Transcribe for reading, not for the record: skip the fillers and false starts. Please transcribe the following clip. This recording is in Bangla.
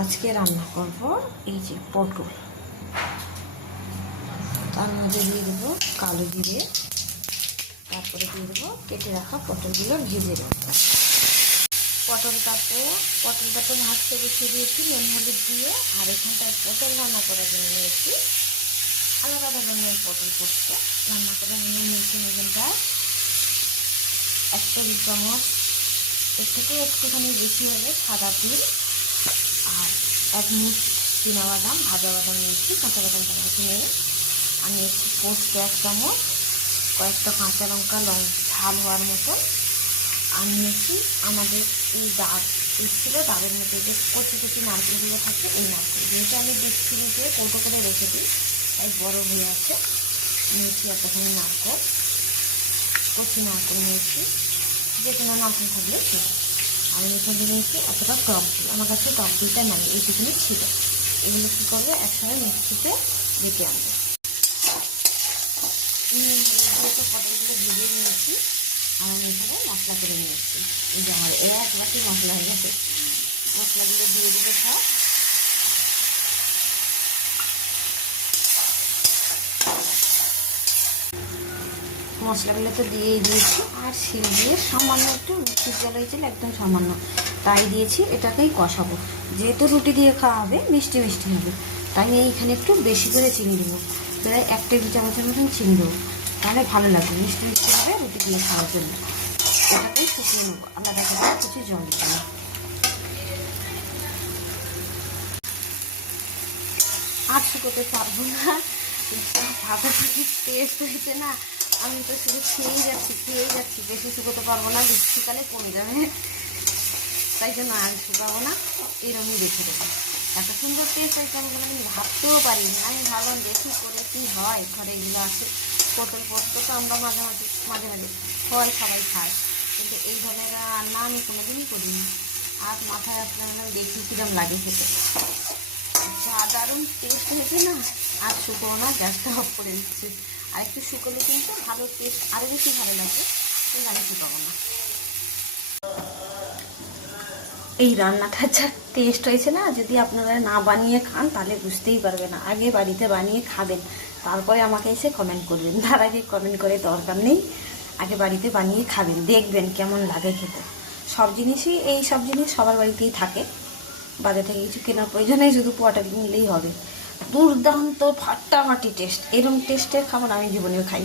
আজকে রান্না করব এই যে পটল, তার মধ্যে দিয়ে দেবো কালো জিরে, তারপরে দিয়ে দেবো কেটে রাখা পটলগুলো ভেজে নেব। পটলটা তো ভাজতে বসিয়ে দিয়েছি নুন হলুদ দিয়ে, আর এখানটায় পটল রান্না করার জন্য নিয়েছি আলাদা ধরনের পটল পোস্ত রান্না করে নিয়েছি। এখানটায় 1 টেবিল চামচ, এর থেকে একটুখানি বেশি হবে সাদা তিল, আর 1 মুঠ চীনাবাদাম, ভাজা বাদাম নিয়েছি, কাঁচা বাদাম টামাটো নিয়ে। আর নিয়েছি পোস্ত 1 চামচ, কয়েকটা কাঁচা লঙ্কা ঝাল হওয়ার মতো। আর নিয়েছি আমাদের এই ডাব ছিল, ডাবের মধ্যে যে কচি কচি নারকেলগুলো থাকে, এই নারকেল যেহেতু আমি ডিসপ্লিতে কৌটো করে রেখে দিই তাই বড় হয়ে আছে। নিয়েছি এতখানি নারকেল, কচি নারকেল নিয়েছি, যে কোনো নারকেল থাকলে ছিল। আর এখানে নিয়েছি এতটা টক দই, আমার কাছে টক দইটা নাই, এইটুকুনি ছিল। এগুলো কী করবে, একসাথে মিক্সিতে বেটে আনবে। পটলগুলো ভেজে নিয়েছি, আর আমি এখানে মশলা করে নিয়েছি। এই যে আমার 1 বাটি মশলা হয়ে গেছে, মশলাগুলো দিয়ে দেবো সব। মশলাগুলো তো দিয়েই দিয়েছি, আর শিল দিয়ে সামান্য একটু মিষ্টির জল হয়েছিল, একদম সামান্য তাই দিয়েছি। এটাকেই কষাবো, যেহেতু রুটি দিয়ে খাওয়া হবে মিষ্টি মিষ্টি হবে, তাই এইখানে একটু বেশি করে চিনি দেবো, প্রায় 1 টেবিল চামচের মতন চিনি দেবো, তাহলে ভালো লাগবে, মিষ্টি মিষ্টি হবে রুটি দিয়ে খাওয়ার জন্য। এটাকেই শুকিয়ে নেবো, আলাদা করে কিছু জল দেবো। আর শুকোতে পারবো না, ভাতের কি টেস্ট হয়েছে না, আমি তো শুধু খেয়েই যাচ্ছি, বেশি শুকোতে পারবো না, বৃষ্টিকালে কমে যাবে, তাই জন্য আর শুকাবো না, এরমই রেখে দেবো। এত সুন্দর টেস্ট হয়েছে আমি ভাবতেও পারিনি। আমি ভাবলাম দেখি করে কী হয়, ঘরে এগুলো আছে পটল পোস্ত তো আমরা মাঝে মাঝে হয়, সবাই খায়, কিন্তু এই ধরনের রান্না আমি কোনোদিনই করিনি। আর মাথায় আসলে দেখি কীরকম লাগে খেতে, যা দারুণ টেস্ট হয়েছে না। আর শুকোবো না, গ্যাসটা অফ করে দিচ্ছি। আর একটু শুকোলে কিন্তু ভালো টেস্ট আরও বেশি ভালো লাগবে, কিন্তু আমি শুকাবো না। এই রান্নাটা যা টেস্ট হয়েছে না, যদি আপনারা না বানিয়ে খান তাহলে বুঝতেই পারবে না। আগে বাড়িতে বানিয়ে খাবেন, তারপরে আমাকে এসে কমেন্ট করবেন, তার আগে কমেন্ট করে দরকার নেই। আগে বাড়িতে বানিয়ে খাবেন, দেখবেন কেমন লাগে খেতে। এই সব জিনিস সবার বাড়িতেই থাকে, বাজার থেকে কিছু কেনার প্রয়োজন নেই, শুধু পটল কিনলেই হবে। দুর্দান্ত ফাটাফাটি টেস্ট, এরকম টেস্টের খাবার আমি জীবনেও খাই।